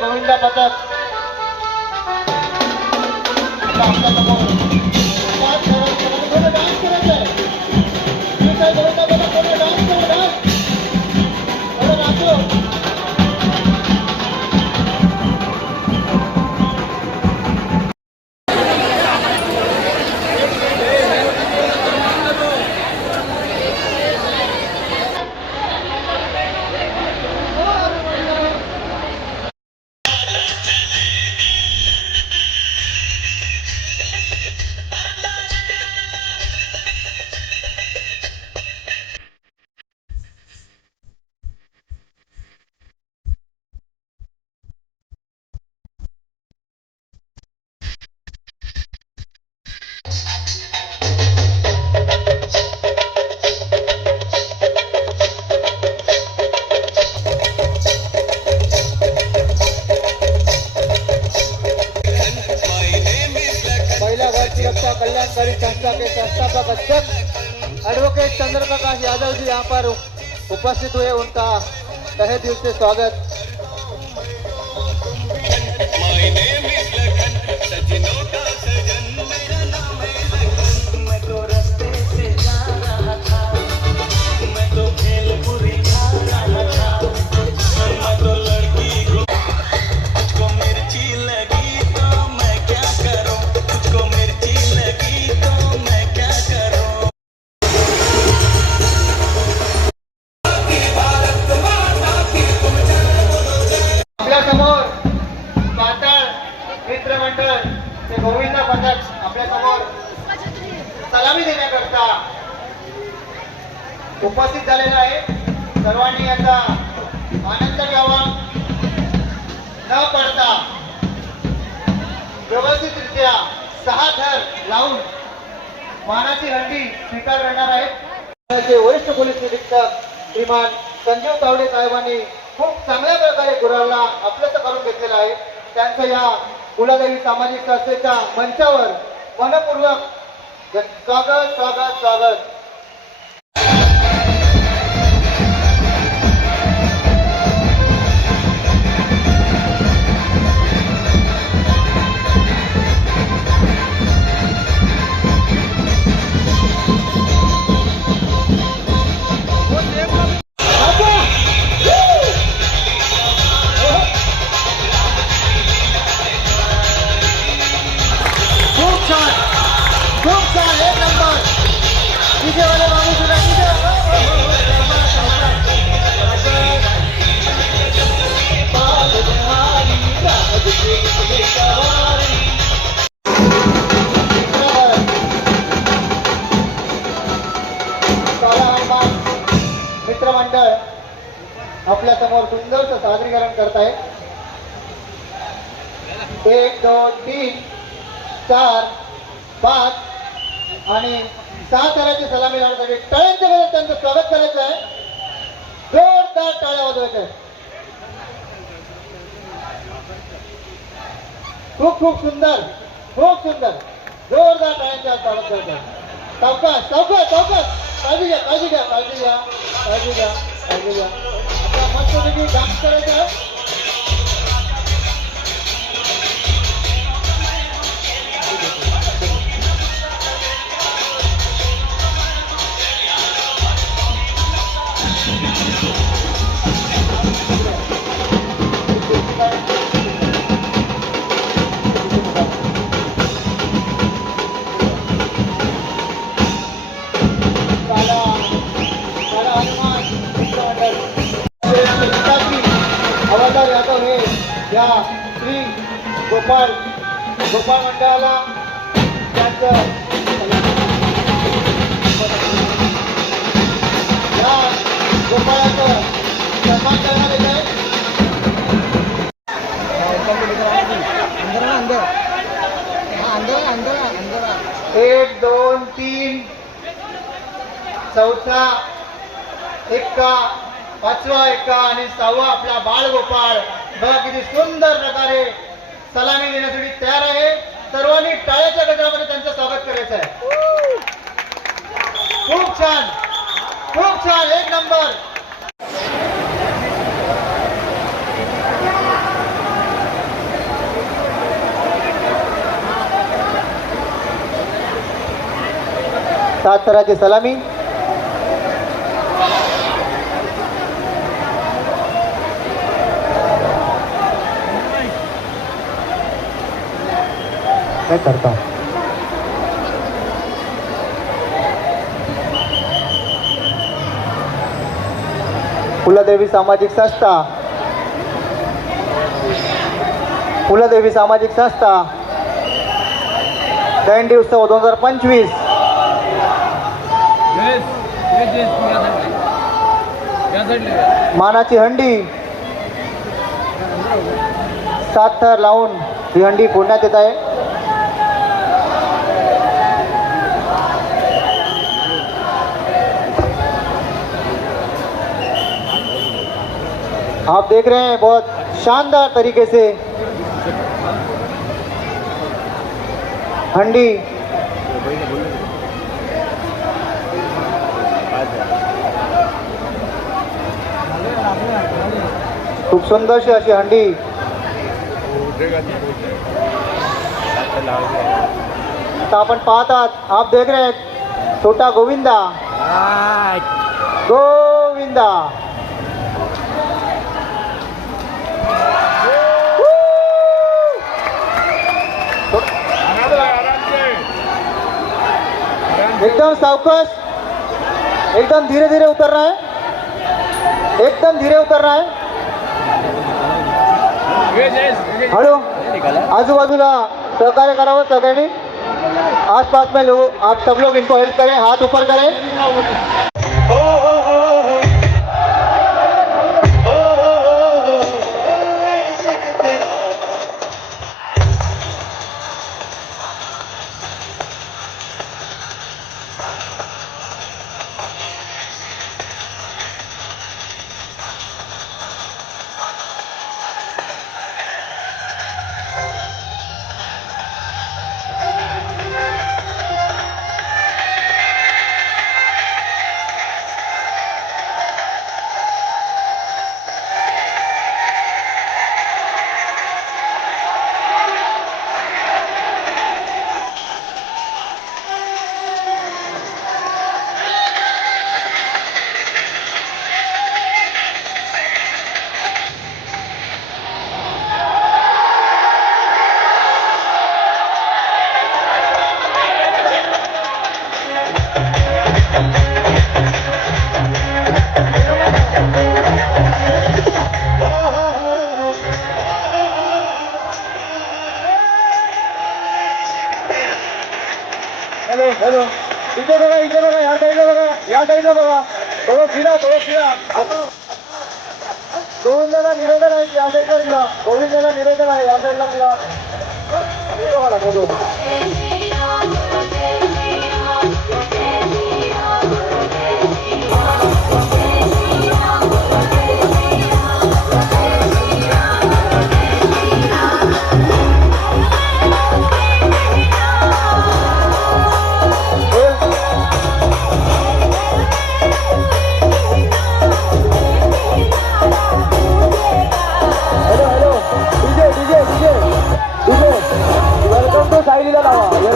गोविंदा पथक आपल्या समोर डान्स करायचं आहे. गोविंदा पथक डान्स नाचो. सुरक्षा कल्याणकारी संस्था के संस्थापक अध्यक्ष एडवोकेट चंद्रप्रकाश यादव जी यहाँ पर उपस्थित हुए, उनका तहे दिल से स्वागत। गोविंदा पथक आपल्या समोर सलामी देण्याकरता उपस्थित झालेला आहे। सर्वांनी याचा आनंद घ्यावा, न पडता व्यवस्थितरित्या 6 थर लावून मानाची हंडी स्वीकार करणार आहेत। वरिष्ठ पोलीस निरीक्षक श्रीमान संजीव तावडे साहेबांनी खूप चांगल्या प्रकारे गुराला आपलंच करून घेतलेलं आहे। त्यांचं या कुलादेवी सामाजिक संस्थेच्या मंचावर मनपूर्वक स्वागत स्वागत स्वागत। मित्रमंडळ आपल्या समोर सुंदरचं सादरीकरण करतायत। 1 2 3 4 5 आणि 6 थराची सलामी लावण्यासाठी टाळ्यांच्या गजरात त्यांचं स्वागत करायचं आहे। जोरदार टाळ्या वाजवायच्या आहेत। खूप खूप सुंदर, खूप सुंदर, जोरदार टाळ्यांच्या स्वागत करायचं आहे। सावकाश सावकाश सावकाश, काळजी घ्या काळजी घ्या काळजी घ्या काळजी घ्या काळजी घ्या। आता मस्तपैकी डान्स करायचं आहे। या श्री गोपाळ मंडळाला त्यांचं या गोपाळाचं सन्मान करण्यात येत आहे। 1 2 3 चौथा एक्का 5वा एक्का आणि 6वा आपला बाळगोपाळ बघा किती सुंदर प्रकारे सलामी देण्यासाठी तयार आहे. सर्वांनी टाळ्याच्या गजरामध्ये त्यांचं स्वागत करायचं आहे. खूप छान, खूप छान, एक नंबर. सात थराची सलामी. मैं करता हूँ. फुलदेवी सामाजिक संस्था, फुलदेवी सामाजिक संस्था दंडी उत्सव 2025. मानाची हंडी 7 थर लावून ही हंडी फोडण्यात येत आहे. आप देख रहे हैं बहुत शानदार तरीके से हंडी खूप सुंदरशी अशी हंडी आता आपण पाहतात. आप देख रहे हैं छोटा गोविंदा, गोविंदा. एकदम सावकाश, एकदम धीरे धीरे उतर रहा है, एकदम धीरे उतर रहा है. हळू आजूबाजूला सहकार्य करावं सगळ्यांनी. आसपास में लोग, आप सब लोग इनको हेल्प करें, हाथ ऊपर करें. हॅलो हॅलो, इथे बघा, इथे बघा, या साईडला बघा, या साईडला बघा. थोडं फिरा, थोडं फिरा. गोविंदाला निवेदन आहे, या साईडला फिरा. गोविंदाला निवेदन आहे, या साईडला फिरा. साईलीला लावा.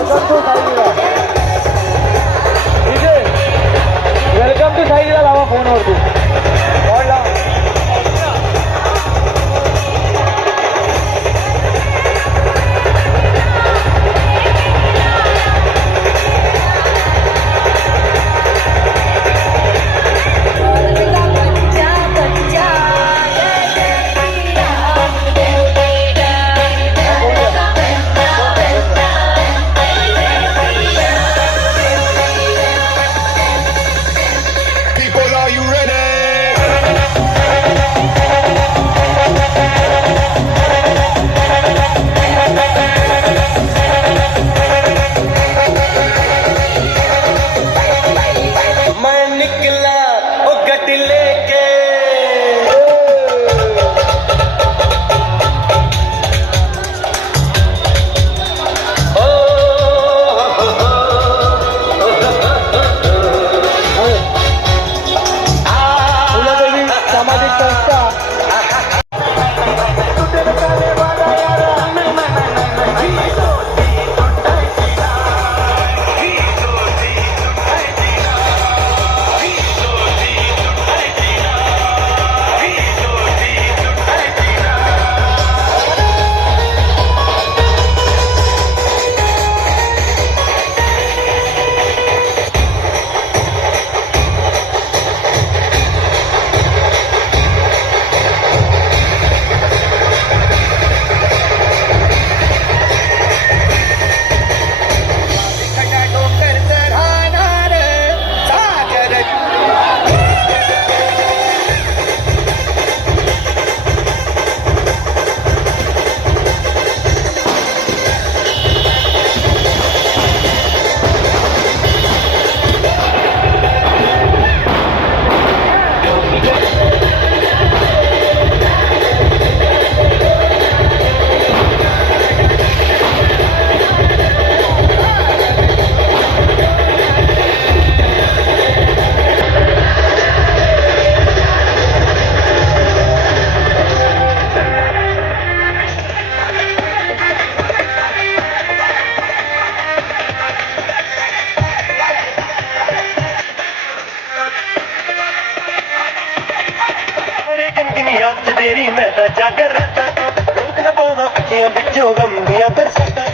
मेरी याद तेरी मैं तो जागर रहता रोक न पाऊंगा अखियां बिचों गम दिया कर सकता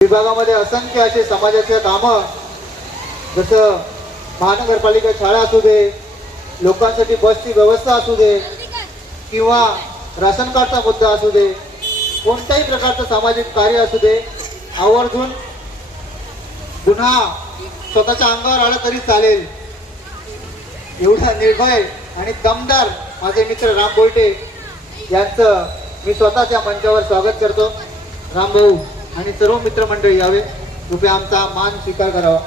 विभागामध्ये असंख्य असे समाजाचे कामं जसं महानगरपालिका शाळा असू दे, लोकांसाठी बसची व्यवस्था असू दे किंवा राशन कार्डचा मुद्दा असू दे, कोणत्याही प्रकारचं सामाजिक कार्य असू दे, आवर्जून पुन्हा स्वतःच्या अंगावर आलं तरी चालेल एवढा निर्भय आणि दमदार माझे मित्र राम बोलटे यांचं मी स्वतःच्या मंचावर स्वागत करतो. रामभाऊ आणि सर्व मित्रमंडळी यावे, कृपया आमचा मान स्वीकार करावा.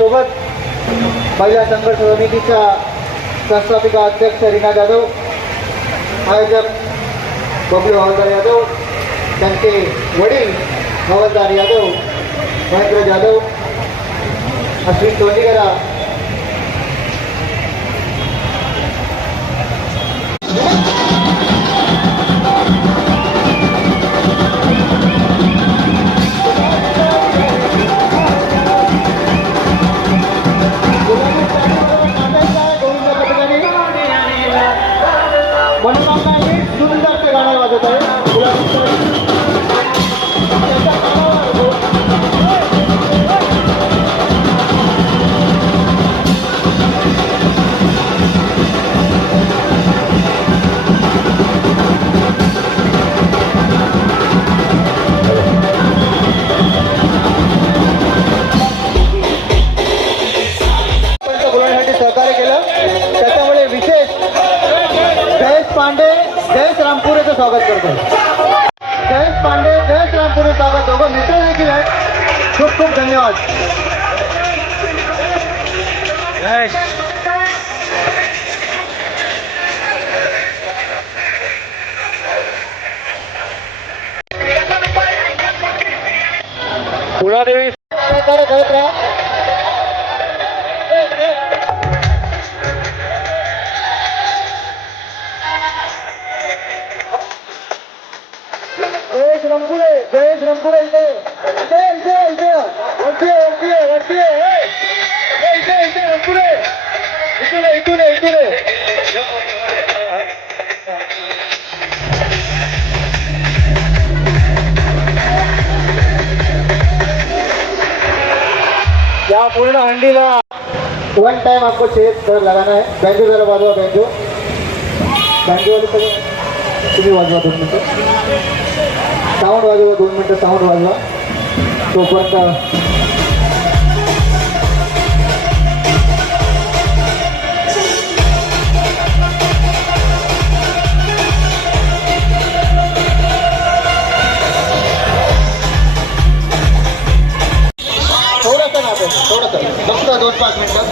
सोबत महिला संघर्ष समितीच्या संस्थापिका अध्यक्ष रीना जाधव, आयोजक बबलू हवालदार यादव, त्यांचे वडील हवालदार यादव, महेंद्र जाधव, अश्विन तोंडीकरा, पूर्ण स्वागत. दोघं मित्र देखील आहेत. खूप खूप धन्यवाद. पुळादेवी करत राहा. जयेश रंगुळे इथे इथे इथे इथे वरती वरती वरती इथे इथे रंगुळे इथून इथून या पूर्ण हंडीला वन टाइम आपको चेक कर लगाना है. बैंजो जरा वाजवा. बैंजो वाले सगळे तुम्ही वाजवा 2 मिनटं. साऊंड वाजवा 2 मिनटं. साऊंड वाजवा तोपर्यंत. थोडंसं ना थोडंसं फक्त 2-5 मिनटं.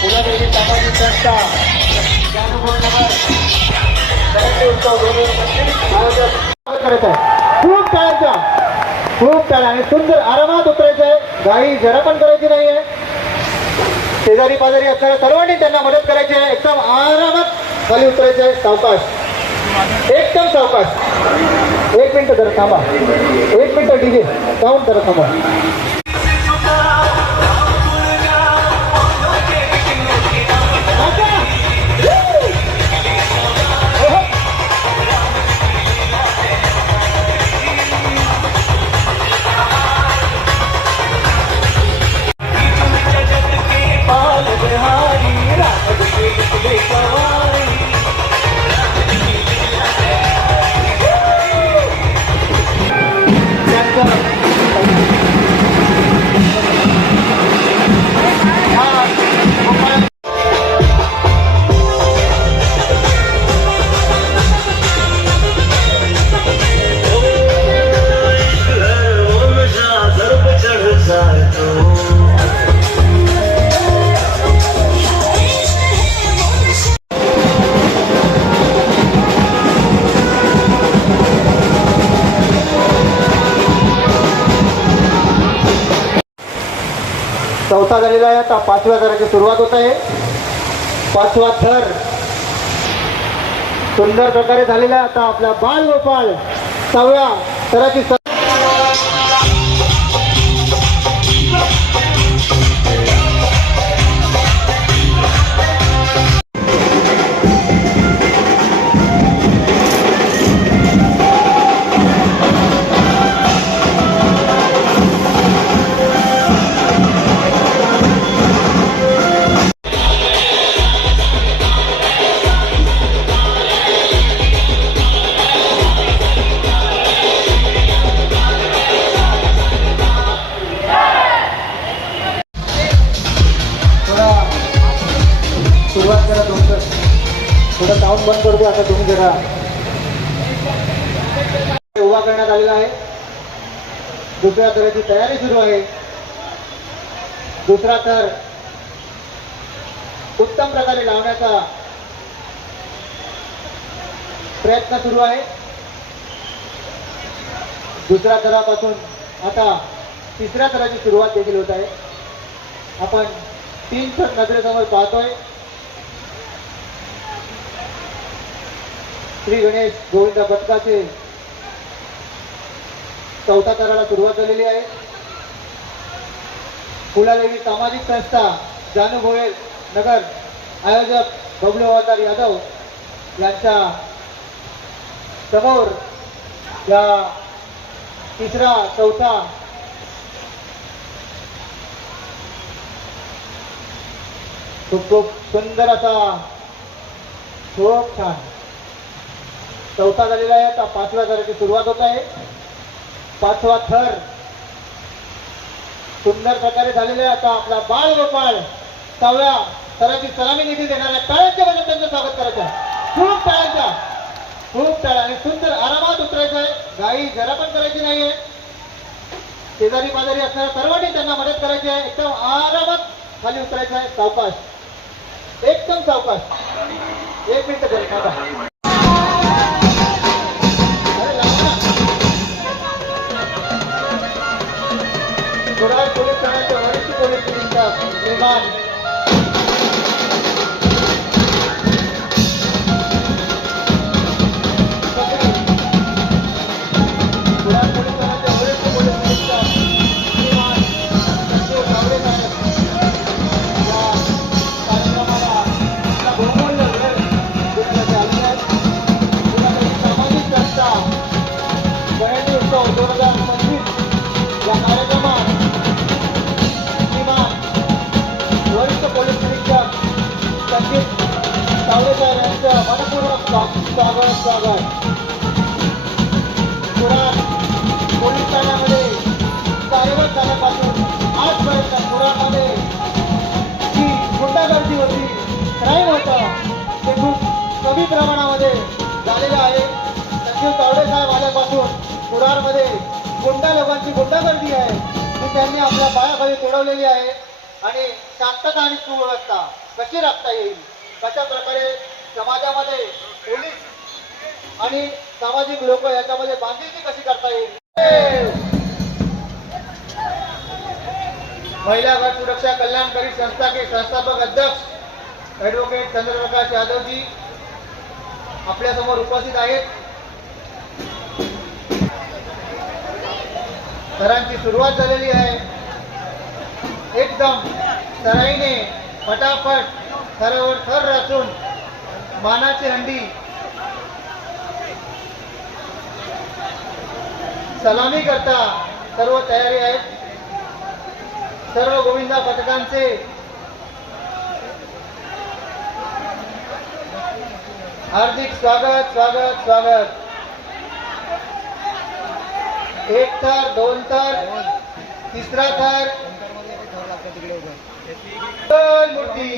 पुलादेवी सामाजिक संस्था जानूभोईनगर शरद उत्सव 2025 आयोजक करत आहे. खूप टाळ्या आणि सुंदर आरामात उतरायचं आहे. गाडी जरा पण करायची नाही आहे. शेजारी पाजारी असणाऱ्या सर्वांनी त्यांना मदत करायची आहे. एकदम आरामात खाली उतरायचं आहे. सावकाश, एकदम सावकाश. 1 मिनिट जरा थांबा. 1 मिनिट डीजे साऊंड जरा थांबा. चौथा झालेला आहे. आता 5व्या थराची सुरुवात होत आहे. 5वा थर सुंदर प्रकारे झालेला आहे. आता आपला बालगोपाल 6व्या थराची सुरुवात करा. तुमचं थोडं साऊंड बंद करतो. आता तुम्ही जरा उभा करण्यात आलेला आहे. दुसऱ्या थराची तयारी सुरू आहे. दुसरा थर उत्तम प्रकारे लावण्याचा प्रयत्न सुरू आहे. दुसऱ्या थरापासून आता तिसऱ्या थराची सुरुवात देखील होत आहे. आपण 3 थर नजरेसमोर पाहतोय. श्री गणेश गोविंद पथकाचे चौथा थराला सुरुवात झालेली आहे. पुलादेवी सामाजिक संस्था जानूभोईनगर आयोजक बबलू हवालदार यादव यांच्या समोर या तिसरा चौथा खूप खूप सुंदर असा खूप छान चौथा झालेला आहे. आता 5व्या थराची सुरुवात होत आहे. पाचवा थर सुंदर प्रकारे झालेले आहे. आता आपला बाळ गोपाळ 6व्या थराची सलामी निधी देणार आहे. टाळ्यांच्या मध्ये त्यांचं स्वागत करायचं आहे. खूप टाळ्या आणि सुंदर आरामात उतरायचं आहे. गाई जरा पण करायची नाहीये. शेजारी पाजारी असणाऱ्या सर्वांनी त्यांना मदत करायची आहे. एकदम आरामात खाली उतरायचं आहे. सावकाश, एकदम सावकाश. 1 मिनिट तरी थांबा. अरे लावा ना. कुडाळ पोलीस ठाण्याचे वरिष्ठ पोलीस निरीक्षक श्रीमान कुडाळ पोलीस ठाण्याचे वरिष्ठ पोलीस निरीक्षक श्रीमान संजीव तावडे साहेब या कार्यक्रमाला आपला बहुमूल्य वेळ देण्यासाठी आले आहेत. पुण्यातील सामाजिक संस्था गणेश उत्सव 2025 या कार्यक्रमात श्रीमान वरिष्ठ पोलीस निरीक्षक संजीव तावडे साहेब यांचं मनपूर्वक स्वागत. कुडाळ पोलीस ठाण्यामध्ये कार्यरत झाल्यापासून आजपर्यंत कुडाळमध्ये जी गुंडागर्दी होती, क्राईम होतं, ते खूप कमी प्रमाणामध्ये झालेलं आहे. संजीव तावडे साहेब आल्यापासून कुडाळमध्ये गुंडा लोकांची गुंडागर्दी आहे ती त्यांनी आपल्या पायाखाली तोडवलेली आहे. आणि शांतता आणि सुव्यवस्था कशी राखता येईल, कशा प्रकारे समाजामध्ये पोलीस आणि सामाजिक लोक याच्यामध्ये बांधिलकी कशी करता येईल. महिला गट सुरक्षा कल्याणकारी संस्था के संस्थापक अध्यक्ष ॲडव्होकेट चंद्रप्रकाश यादव जी आपल्या समोर उपस्थित आहेत. थरांची सुरुवात झालेली आहे. एकदम सराईने फटाफट थरावर थर रचून मानाची हंडी सलामी करता सर्व तयारी आहेत. सर्व गोविंदा पथकांचे हार्दिक स्वागत स्वागत स्वागत. 1 थर, 2 थर, 3रा थर. मूर्ती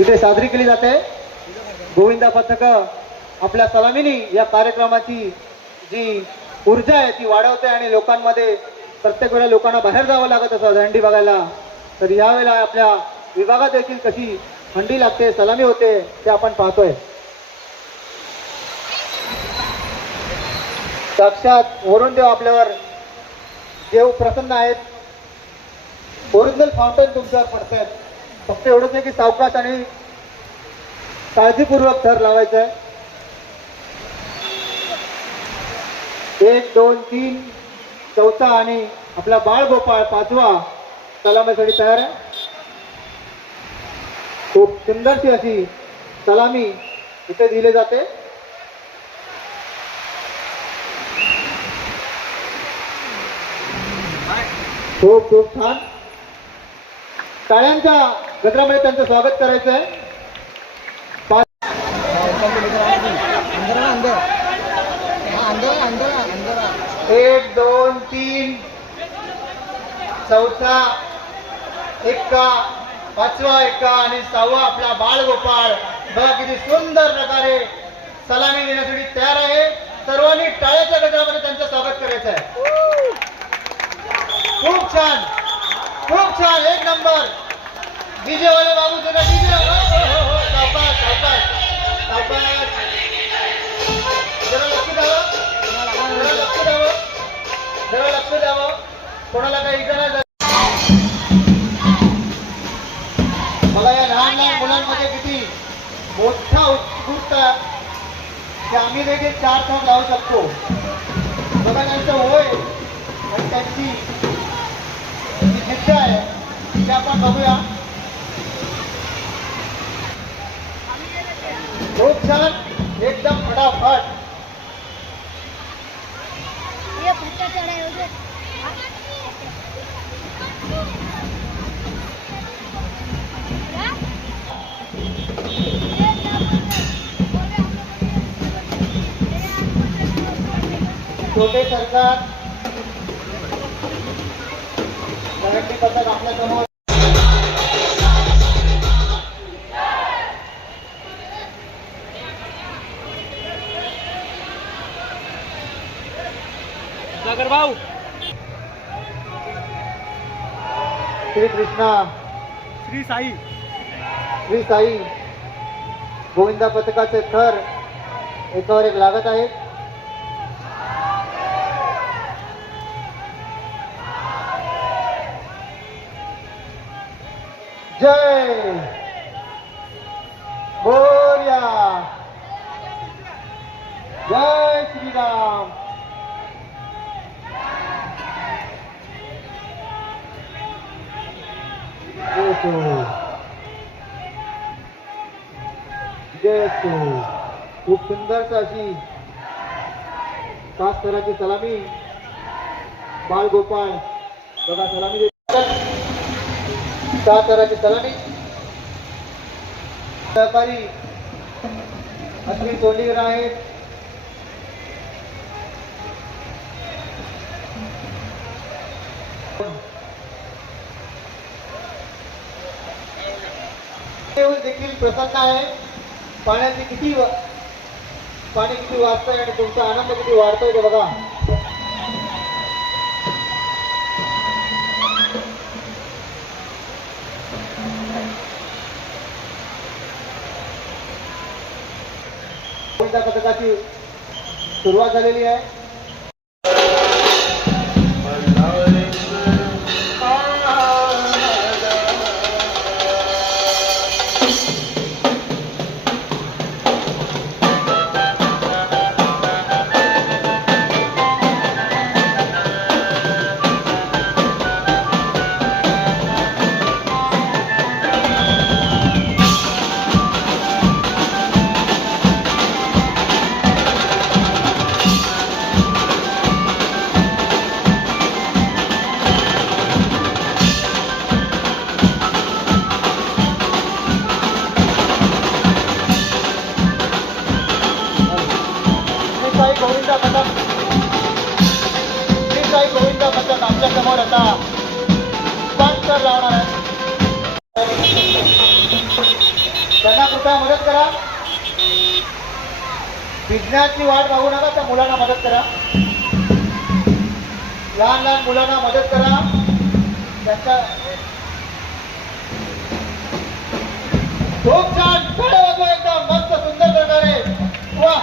इथे साजरी केली जाते. गोविंदा पथक आपल्या सलामीनी या कार्यक्रमाची जी ऊर्जा आहे ती वाढवते आणि लोकांमध्ये प्रत्येक वेळेला लोकांना बाहेर जावं लागत असं हंडी बघायला. तर यावेळेला आपल्या विभागात देखील कशी हंडी लागते, सलामी होते ते आपण पाहतोय. साक्षात वरुण देव आपल्यावर देव प्रसन्न आहेत. ओरिजिनल फाउंटन तुमच्यावर पडतायत. फक्त एवढंच आहे की सावकाश आणि काळजीपूर्वक थर लावायचा आहे. 1, 2, 3 चौथा आणि आपला बाळ गोपाळ 5वा सलामीसाठी तयार आहे. खूप सुंदरशी अशी सलामी इथे दिली जाते. खूप खूप छान. टाळ्यांच्या गजरामध्ये त्यांचं स्वागत करायचं आहे. 1, 2, 3 चौथा एक्का, 5वा एक्का आणि 6वा आपला बाळ गोपाळ बघा किती सुंदर प्रकारे सलामी देण्यासाठी तयार आहे. सर्वांनी टाळ्याच्या गजरामध्ये त्यांचं स्वागत करायचं आहे. खूप छान, खूप छान, एक नंबर. डीजे वाले बाबू जरा डीजे. सावकाश सावकाश सावकाश. जरा लक्ष द्यावं, जरा लक्ष द्यावं, जरा लक्ष द्यावं. कोणाला काही इजा नाही झाली. बघा या लहान लहान मुलांमध्ये किती मोठा उत्स्फूर्तता की आम्ही देखील 4 थाप लावू शकतो. बघा त्यांचं वय आणि त्यांची जी जिद्द आहे ते आपण बघूया. खूप छान, एकदम फटाफट. ये फट्टा चढ़ाए उधर छोटे सरकार करंटी पद्धत आपल्या समोर. सागर भाऊ श्री कृष्णा श्री साई श्री साई गोविंदा पथकाचे थर एकावर एक लागत आहेत. जय बोर्या, जय श्रीराम. जय सो, जय सो. खूप सुंदर अशी 5 स्तराची सलामी बाळगोपाळ बघा सलामी देतात. 6 स्तराची सलामी सहकारी अश्विन सोंडीकर आहेत. देखील प्रसन्न आहे. पाण्याची पाणी किती वाजतंय आणि तुमचा आनंद किती वाढतोय ते बघा. गोविंदा पथकाची सुरुवात झालेली आहे. गोविंदा पथक, श्री साई गोविंदा पथक आपल्या समोर आता 5 स्तर लावणार आहे. त्यांना कृपया मदत करा. विज्ञानाची वाट बघू नका, त्या मुलांना मदत करा. लहान लहान मुलांना मदत करा. त्यांचा खूप छान एकदम मस्त सुंदर प्रकारे. वा,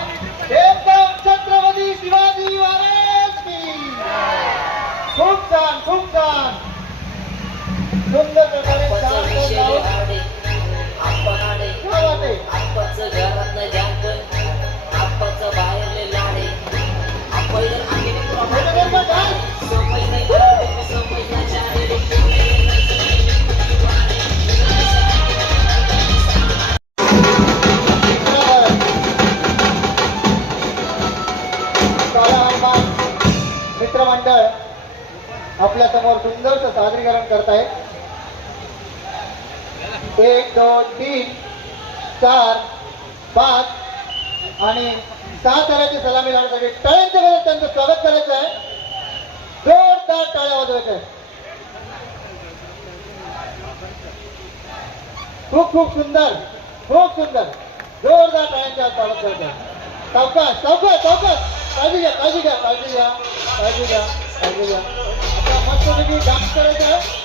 एकदम छत्रपती शिवाजी महाराज की. खूप छान, खूप छान, सुंदर प्रकारे मित्रमंडळ आपल्या समोर सुंदरचं सादरीकरण करताय. 1 2 3 4 5 आणि 6 ताराची सलामी लावण्यासाठी टाळ्यांच्या गजरात त्यांचं स्वागत करायचं आहे. जोरदार टाळ्या वाजवायच्या आहेत. खूप खूप सुंदर, खूप सुंदर, जोरदार टाळ्यांच्या स्वागत करायचं आहे. सावकाश सावकाश सावकाश. काळजी घ्या काळजी घ्या काळजी घ्या काळजी घ्या काळजी घ्या. आता मस्तपैकी डान्स करायचा आहे.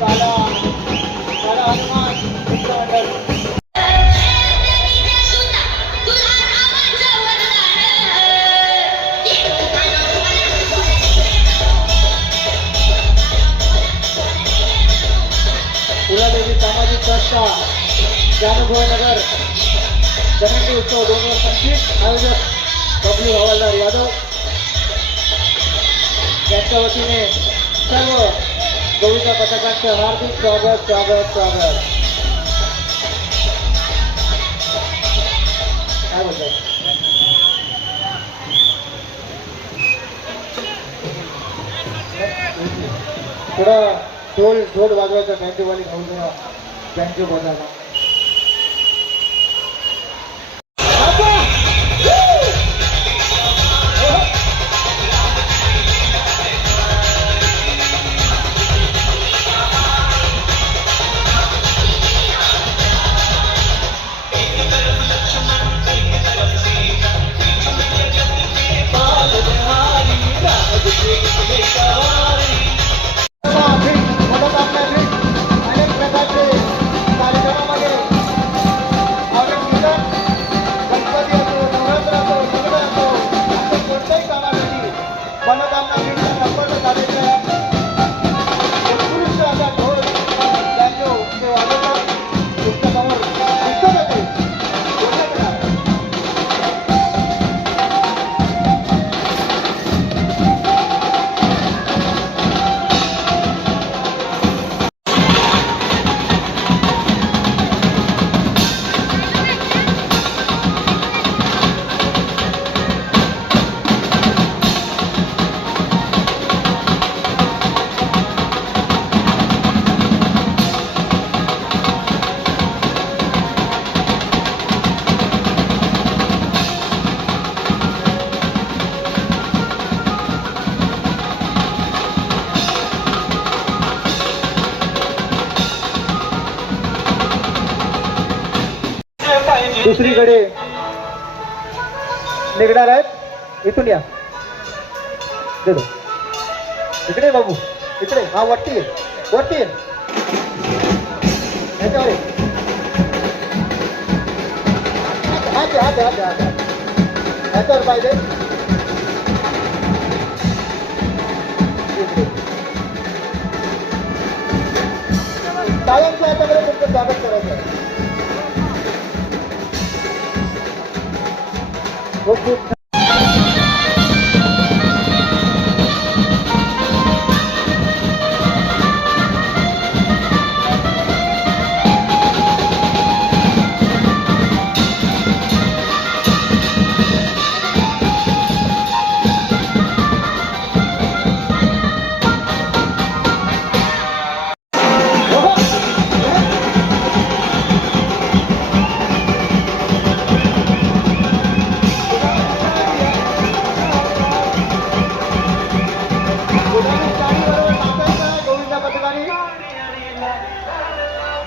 काला काला हनुमान मित्रमंडळ. फुलादेवी सामाजिक संस्था जानभोनगर जयंती उत्सव 2025 आयोजक बबलू हवालदार यादव यांच्या वतीने सर्व गोविंदा पथकांचं हार्दिक स्वागत स्वागत स्वागत. काय बोलतात थोडं ढोल वाजवायचा बँजोवाली खाऊ द्या बँजो बजायला. अनेक प्रकारचे कार्यक्रमामध्ये आवडत घेतात. गणपती असो नवरात्र असो सगळं असो असं कोणत्याही कामासाठी मनोकामना भेटचा संपर्क साधायचा आहे. उत्कृष्ट असा ढोल बँजो ते वाजवतात. तुमच्यासमोर दिसतच आहे. बोलण्यात येणार. दुसरीकडे निघणार आहेत. इथून या देतो इकडे बाबू इकडे. हा वरती वरती ह्याच्यावर हात हात हात हात ह्याच्यावर पाहिजे. टाळ्यांच्या हाताकडे तुमचं स्वागत करायचं आहे. खूप खूप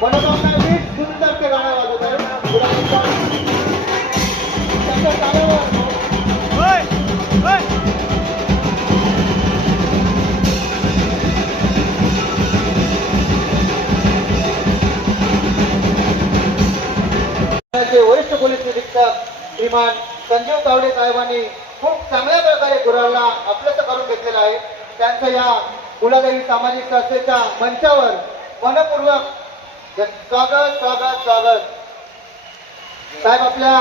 मनोकामना वीस सुंदर ते गाणं वाजवत आहे. त्यांच्या तालावर वरिष्ठ पोलीस निरीक्षक श्रीमान संजीव तावडे साहेबांनी खूप चांगल्या प्रकारे गुराला आपलंसं करून घेतलेलं आहे. त्यांचं या फुलादेवी सामाजिक संस्थेच्या मंचावर मनपूर्वक स्वागत स्वागत स्वागत. साहेब आपल्या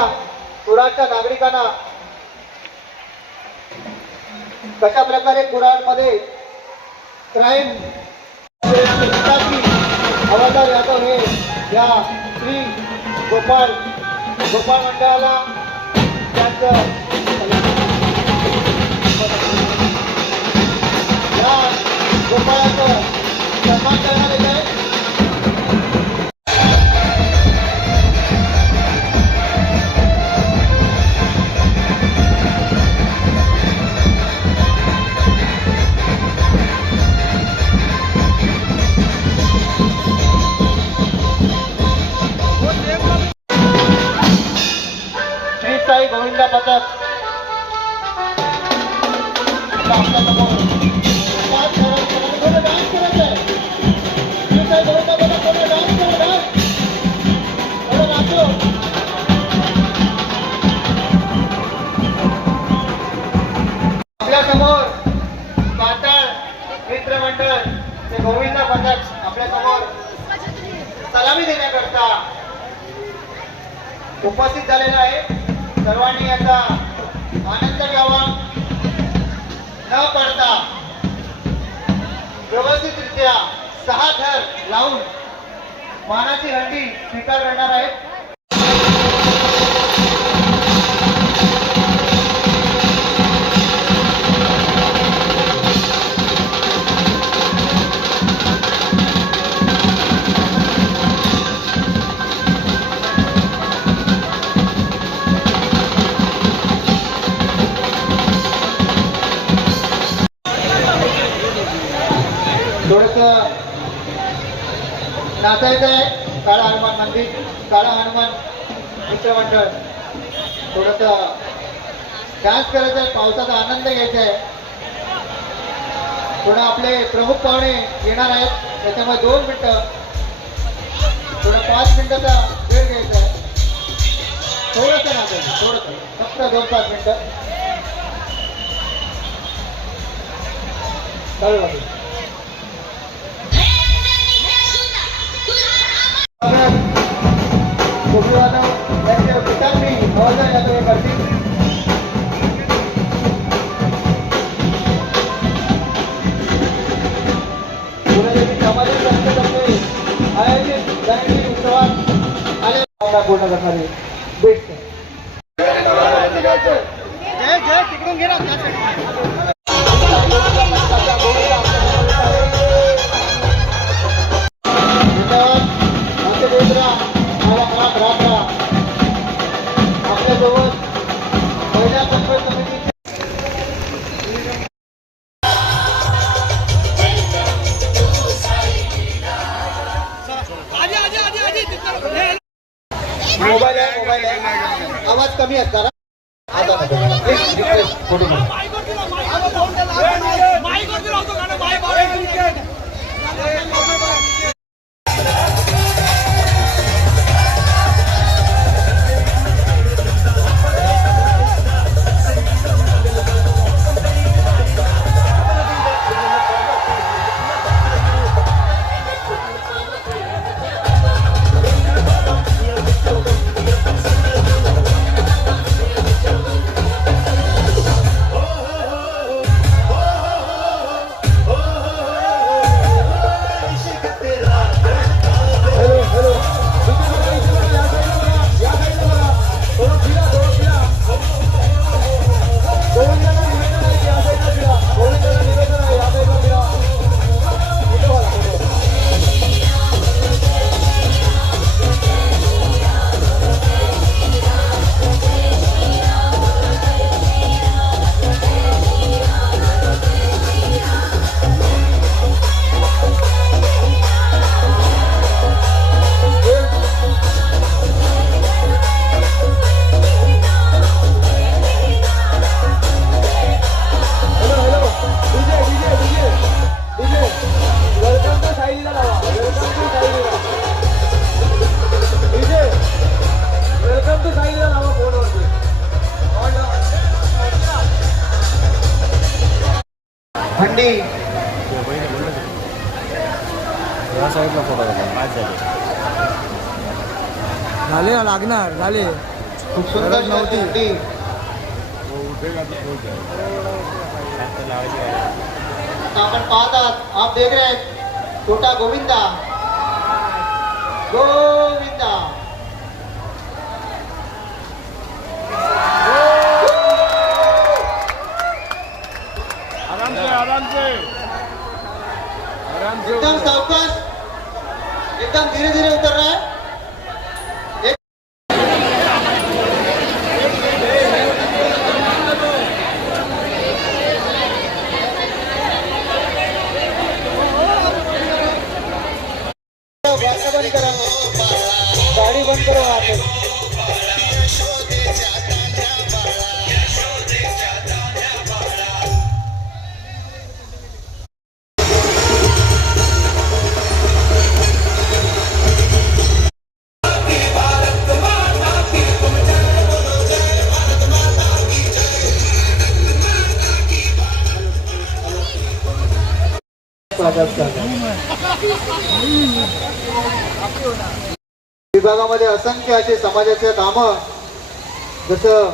कुराडच्या नागरिकांना कशा प्रकारे कुराडमध्ये क्राईम हवालदार यादव हे या श्री गोपाळ मंडळाला त्यांचं या गोपाळाचं सन्मान करण्यात येत आहे. आपल्या समोर 5 थरांप्रमाणे थोडं डान्स करायचं आहे. शिवसाई गोविंदा बोला, थोडं डान्स करा, डान्स थोडं नाचो. आपल्या समोर पाताळ मित्रमंडळ ते गोविंदा पथक आपल्या समोर सलामी देण्याकरता उपस्थित झालेला आहे. सर्वांनी याचा आनंद घ्यावा. न पडता व्यवस्थितरित्या 6 थर लावून मानाची हंडी स्वीकार करणार आहेत. थोडस नाचायचं आहे. काळा हनुमान मंदिर, काळा हनुमान मित्रमंडळ थोडस डान्स करायचं आहे. पावसाचा आनंद घ्यायचा आहे. थोडं आपले प्रमुख पाहुणे येणार आहेत, त्याच्यामुळे 2 मिनिटं थोडं 5 मिनिटाचा वेळ घ्यायचा आहे. थोडंसं नाचायचं, थोडंसं फक्त 2-5 मिनिटं चालू लागेल. त्यांच्या पितांनी आवाज यादव करतील. पुण्यातील सामाजिक संस्थेतर्फे आयोजित गणेश उत्सवात आले पूर्ण करणारे बेस्ट तिकडून घे ना. आपल्यासोबत महिला संपर्क समिती मोबाईल आहे. आवाज कमी आहे जरा. हंडी झाले ना, लागणार झाले. खूप सुंदर नव्हती हंडी. आपण पाहत आहात, आप देख रहे हैं छोटा गोविंदा गोविंदा. एकदम सावकाश, एकदम धीरे धीरे उतर रहा है. बंद करा, गाड़ी बंद करो वहाँ पे. स्वागत करतो. विभागामध्ये असंख्य असे समाजाचे कामं, जसं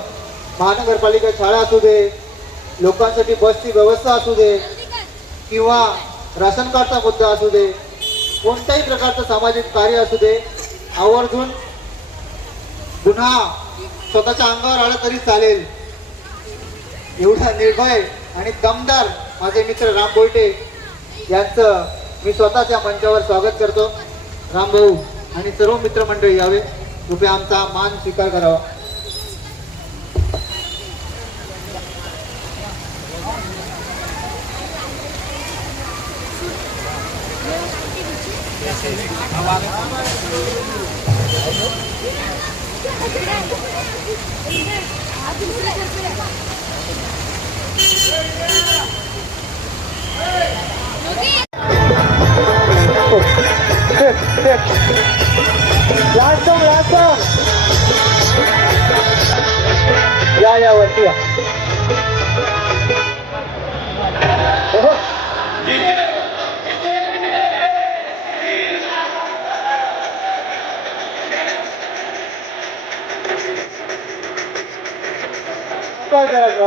महानगरपालिका शाळा असू दे, लोकांसाठी बसची व्यवस्था असू दे, किंवा राशन कार्डचा मुद्दा असू दे, कोणत्याही प्रकारचं सामाजिक कार्य असू दे, आवर्जून पुन्हा स्वतःच्या अंगावर आलं तरी चालेल एवढा निर्भय आणि दमदार माझे मित्र राम बोईटे यांचं मी स्वतःच्या मंचावर स्वागत करतो. रामभाऊ आणि सर्व मित्रमंडळी यावे, कृपया आमचा मान स्वीकार करावा. या वरती या. काय करायचं